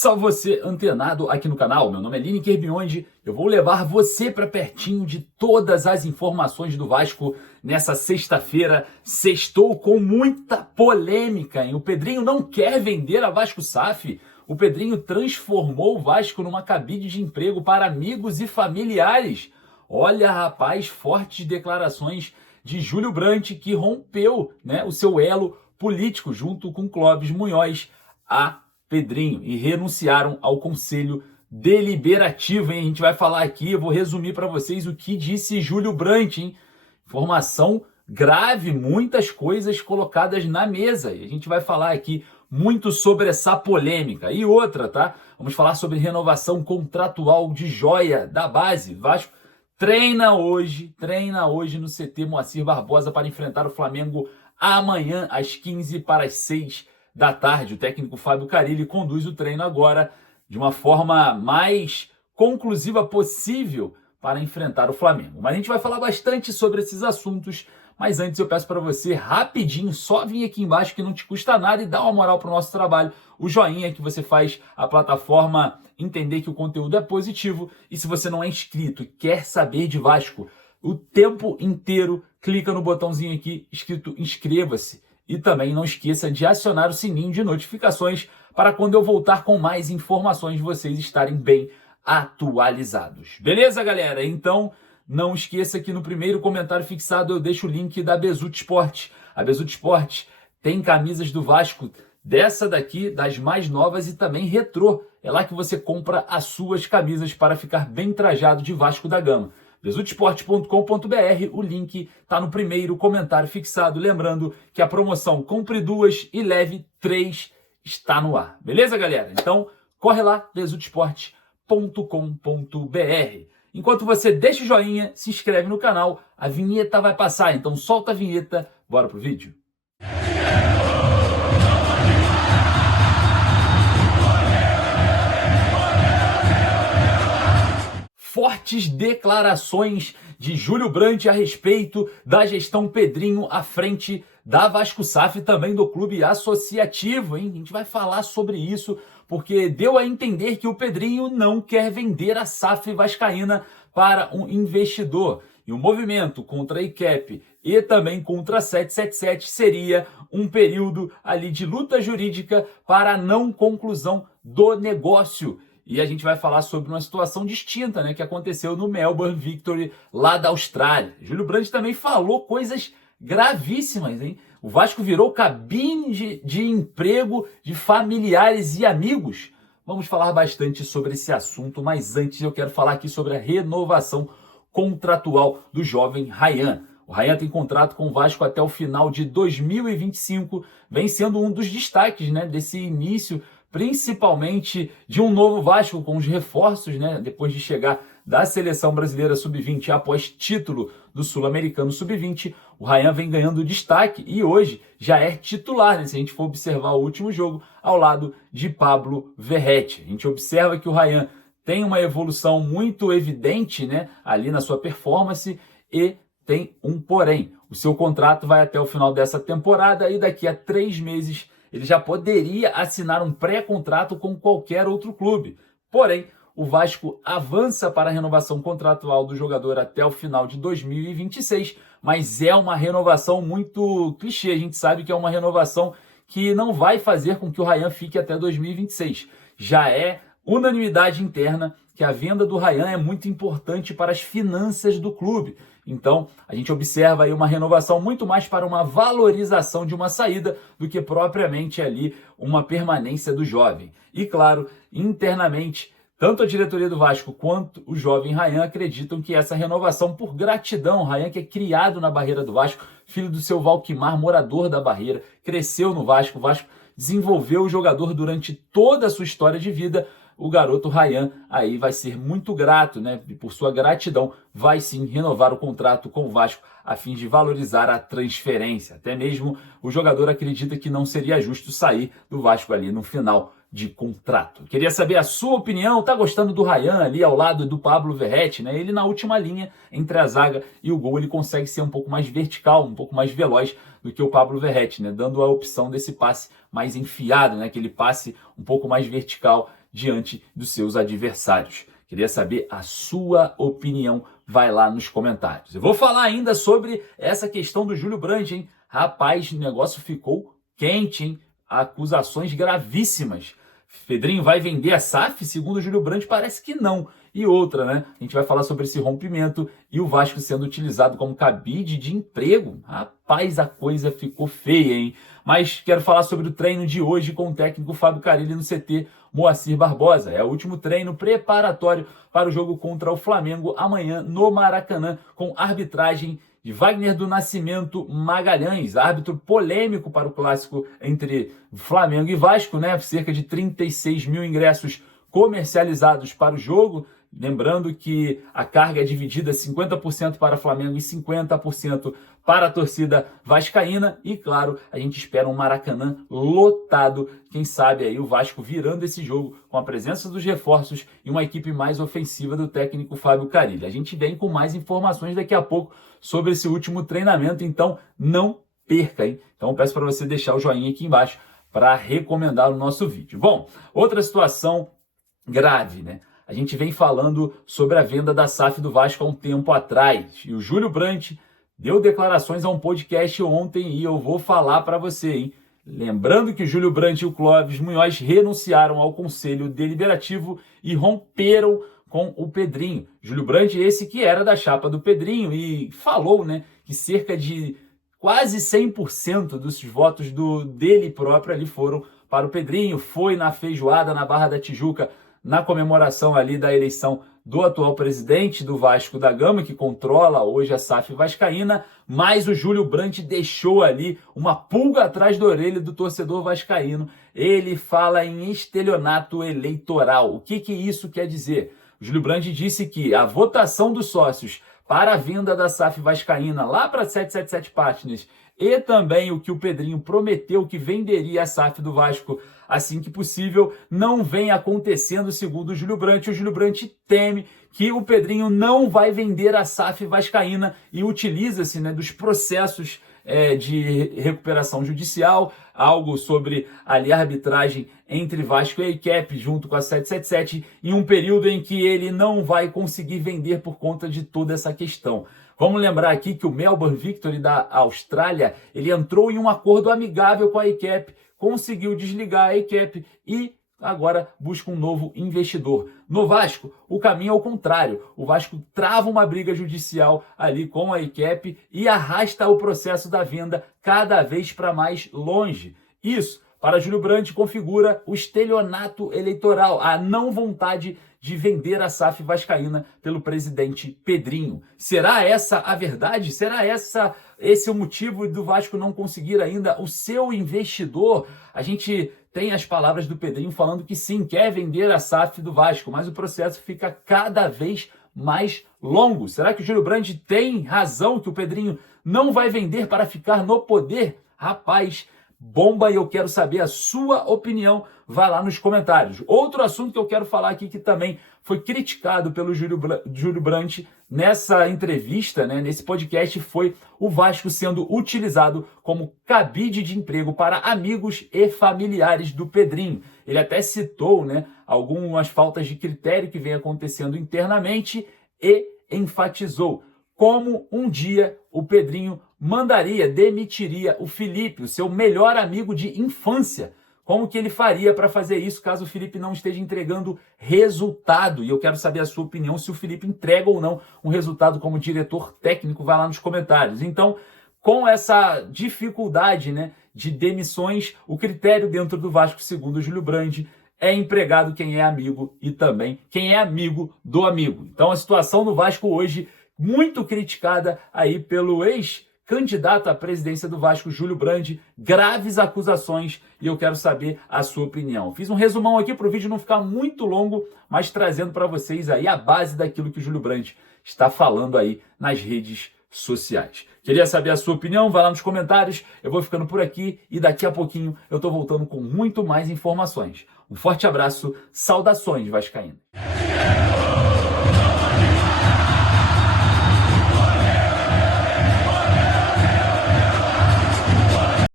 Só você antenado aqui no canal, meu nome é Lineker Biondi, eu vou levar você para pertinho de todas as informações do Vasco nessa sexta-feira. Sextou com muita polêmica, hein? O Pedrinho não quer vender a Vasco SAF. O Pedrinho transformou o Vasco numa cabide de emprego para amigos e familiares. Olha, rapaz, fortes declarações de Júlio Brandt, que rompeu, o seu elo político junto com Clóvis Munhoz a Pedrinho e renunciaram ao Conselho Deliberativo, hein? A gente vai falar aqui, eu vou resumir para vocês o que disse Júlio Brandt, hein? Informação grave, muitas coisas colocadas na mesa. E a gente vai falar aqui muito sobre essa polêmica. E outra, tá? Vamos falar sobre renovação contratual de joia da base. Vasco treina hoje no CT Moacir Barbosa para enfrentar o Flamengo amanhã às 15 para as 6 da tarde. O técnico Fábio Carille conduz o treino agora de uma forma mais conclusiva possível para enfrentar o Flamengo. Mas a gente vai falar bastante sobre esses assuntos, mas antes eu peço para você rapidinho, só vir aqui embaixo que não te custa nada e dar uma moral para o nosso trabalho, o joinha que você faz a plataforma entender que o conteúdo é positivo. E se você não é inscrito e quer saber de Vasco o tempo inteiro, clica no botãozinho aqui escrito inscreva-se. E também não esqueça de acionar o sininho de notificações para quando eu voltar com mais informações vocês estarem bem atualizados. Beleza, galera? Então, não esqueça que no primeiro comentário fixado eu deixo o link da Bezutti Sport. A Bezutti Sport tem camisas do Vasco, dessa daqui, das mais novas e também retrô. É lá que você compra as suas camisas para ficar bem trajado de Vasco da Gama. bezutisport.com.br, o link está no primeiro comentário fixado. Lembrando que a promoção compre 2 e leve 3 está no ar. Beleza, galera? Então, corre lá, bezutisport.com.br. Enquanto você deixa o joinha, se inscreve no canal, a vinheta vai passar. Então solta a vinheta, bora pro vídeo. Fortes declarações de Júlio Brandt a respeito da gestão Pedrinho à frente da Vasco SAF e também do clube associativo, hein? A gente vai falar sobre isso porque deu a entender que o Pedrinho não quer vender a SAF vascaína para um investidor. E o movimento contra a ICAP e também contra a 777 seria um período ali de luta jurídica para a não conclusão do negócio. E a gente vai falar sobre uma situação distinta, que aconteceu no Melbourne Victory, lá da Austrália. Júlio Brandt também falou coisas gravíssimas, hein? O Vasco virou cabine de emprego de familiares e amigos. Vamos falar bastante sobre esse assunto, mas antes eu quero falar aqui sobre a renovação contratual do jovem Ryan. O Ryan tem contrato com o Vasco até o final de 2025, vem sendo um dos destaques desse início, principalmente de um novo Vasco com os reforços, depois de chegar da Seleção Brasileira Sub-20 após título do Sul-Americano Sub-20, o Ryan vem ganhando destaque e hoje já é titular, se a gente for observar o último jogo, ao lado de Pablo Verratti. A gente observa que o Ryan tem uma evolução muito evidente ali na sua performance e tem um porém. O seu contrato vai até o final dessa temporada e daqui a 3 meses ele já poderia assinar um pré-contrato com qualquer outro clube. Porém, o Vasco avança para a renovação contratual do jogador até o final de 2026, mas é uma renovação muito clichê. A gente sabe que é uma renovação que não vai fazer com que o Ryan fique até 2026. Já é unanimidade interna que a venda do Ryan é muito importante para as finanças do clube. Então, a gente observa aí uma renovação muito mais para uma valorização de uma saída do que propriamente ali uma permanência do jovem. E claro, internamente, tanto a diretoria do Vasco quanto o jovem Ryan acreditam que essa renovação por gratidão, Ryan que é criado na Barreira do Vasco, filho do seu Valquimar, morador da Barreira, cresceu no Vasco, o Vasco desenvolveu o jogador durante toda a sua história de vida. O garoto Ryan aí vai ser muito grato, e por sua gratidão vai sim renovar o contrato com o Vasco a fim de valorizar a transferência. Até mesmo o jogador acredita que não seria justo sair do Vasco ali no final de contrato. Queria saber a sua opinião. Tá gostando do Ryan ali ao lado do Pablo Verratti, Ele na última linha entre a zaga e o gol, ele consegue ser um pouco mais vertical, um pouco mais veloz do que o Pablo Verratti, dando a opção desse passe mais enfiado, aquele passe um pouco mais vertical diante dos seus adversários. Queria saber a sua opinião, vai lá nos comentários. Eu vou falar ainda sobre essa questão do Júlio Brandt, hein? Rapaz, o negócio ficou quente, hein? Acusações gravíssimas. Pedrinho vai vender a SAF? Segundo o Júlio Brandt, parece que não. E outra, né? A gente vai falar sobre esse rompimento e o Vasco sendo utilizado como cabide de emprego. Rapaz, a coisa ficou feia, hein? Mas quero falar sobre o treino de hoje com o técnico Fábio Carille no CT Moacir Barbosa. É o último treino preparatório para o jogo contra o Flamengo amanhã no Maracanã, com arbitragem de Wagner do Nascimento Magalhães, árbitro polêmico para o clássico entre Flamengo e Vasco, né? Cerca de 36 mil ingressos comercializados para o jogo. Lembrando que a carga é dividida 50% para Flamengo e 50% para a torcida vascaína. E, claro, a gente espera um Maracanã lotado. Quem sabe aí o Vasco virando esse jogo com a presença dos reforços e uma equipe mais ofensiva do técnico Fábio Carille. A gente vem com mais informações daqui a pouco sobre esse último treinamento, então não perca, hein? Então peço para você deixar o joinha aqui embaixo para recomendar o nosso vídeo. Bom, outra situação grave, né? A gente vem falando sobre a venda da SAF do Vasco há um tempo atrás. E o Júlio Brandt deu declarações a um podcast ontem e eu vou falar para você, hein? Lembrando que o Júlio Brandt e o Clóvis Munhoz renunciaram ao Conselho Deliberativo e romperam com o Pedrinho. Júlio Brandt, esse que era da chapa do Pedrinho, e falou, né, que cerca de quase 100% dos votos dele próprio ali foram para o Pedrinho. Foi na feijoada na Barra da Tijuca, na comemoração ali da eleição do atual presidente do Vasco da Gama, que controla hoje a SAF vascaína, mas o Júlio Brandt deixou ali uma pulga atrás da orelha do torcedor vascaíno. Ele fala em estelionato eleitoral. O que isso quer dizer? O Júlio Brandt disse que a votação dos sócios para a venda da SAF vascaína lá para 777 Partners e também o que o Pedrinho prometeu que venderia a SAF do Vasco assim que possível, não vem acontecendo segundo o Júlio Brandt. O Júlio Brandt teme que o Pedrinho não vai vender a SAF vascaína e utiliza-se, né, dos processos de recuperação judicial, algo sobre ali a arbitragem entre Vasco e a ICAP junto com a 777, em um período em que ele não vai conseguir vender por conta de toda essa questão. Vamos lembrar aqui que o Melbourne Victory da Austrália, ele entrou em um acordo amigável com a ICAP, conseguiu desligar a ICAP e agora busca um novo investidor. No Vasco, o caminho é o contrário. O Vasco trava uma briga judicial ali com a ICAP e arrasta o processo da venda cada vez para mais longe. Isso, para Júlio Brandt, configura o estelionato eleitoral, a não vontade de vender a SAF vascaína pelo presidente Pedrinho. Será essa a verdade? Será esse o motivo do Vasco não conseguir ainda o seu investidor? A gente tem as palavras do Pedrinho falando que sim, quer vender a SAF do Vasco, mas o processo fica cada vez mais longo. Será que o Júlio Brandt tem razão que o Pedrinho não vai vender para ficar no poder? Rapaz, bomba, e eu quero saber a sua opinião. Vai lá nos comentários. Outro assunto que eu quero falar aqui que também foi criticado pelo Júlio Brandt nessa entrevista, né, nesse podcast, foi o Vasco sendo utilizado como cabide de emprego para amigos e familiares do Pedrinho. Ele até citou, né, algumas faltas de critério que vem acontecendo internamente e enfatizou como um dia o Pedrinho demitiria o Felipe, o seu melhor amigo de infância. Como que ele faria para fazer isso caso o Felipe não esteja entregando resultado? E eu quero saber a sua opinião se o Felipe entrega ou não um resultado como diretor técnico. Vai lá nos comentários. Então, com essa dificuldade, né, de demissões, o critério dentro do Vasco, segundo o Júlio Brandt, é empregado quem é amigo e também quem é amigo do amigo. Então, a situação no Vasco hoje, muito criticada aí pelo ex-candidato à presidência do Vasco, Júlio Brandt, graves acusações, e eu quero saber a sua opinião. Fiz um resumão aqui para o vídeo não ficar muito longo, mas trazendo para vocês aí a base daquilo que o Júlio Brandt está falando aí nas redes sociais. Queria saber a sua opinião? Vai lá nos comentários. Eu vou ficando por aqui e daqui a pouquinho eu estou voltando com muito mais informações. Um forte abraço, saudações vascaínas.